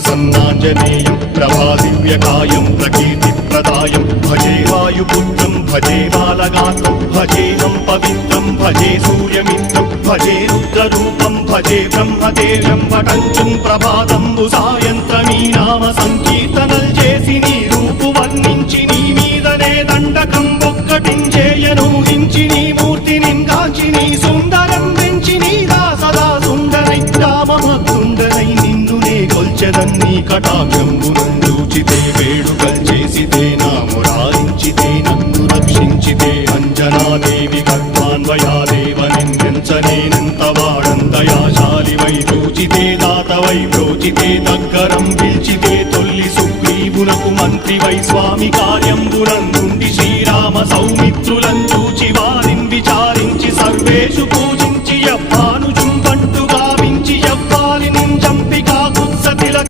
प्रसन्नाञ्जनेयं प्रभादिव्यकायं प्रकीर्तिप्रदायं भजे वायुपुत्रं भजे बालगात्रं भजेऽहं पवित्रं भजे सूर्यमित्रं भजे रुद्ररूपं भजे ब्रह्मदेव्यं वटञ्चुं ప్రభాతంబు సాయంత్రమీ నామ సంకీర్తనల్ చేసి నీ రూపు వర్ణించి నీ మీదనే దండకం ఒక్కటించేయను హించి నీ మూర్తిని కాంచి నీ సుందరం పెంచి నీ సదా సుందరై రామభక్తుండరై నిన్నునే కొల్చెదన్ని కటాక్షంబునందూచితే వేడుకల్ చేసితే నా మురారించితే నన్ను రక్షించితే అంజనాదేవి గర్భాన్వయాదేవ నిందించనేనంత వాడందయాశాలివై చూచితే దాతవై బ్రోచితే దగ్గరం పిలిచితే తొల్లి సుగ్రీవునకు మంత్రివై స్వామి కార్యంబునందుండి శ్రీరామ సౌమిత్రులను చూచి వారిని విచారించి సర్వేషు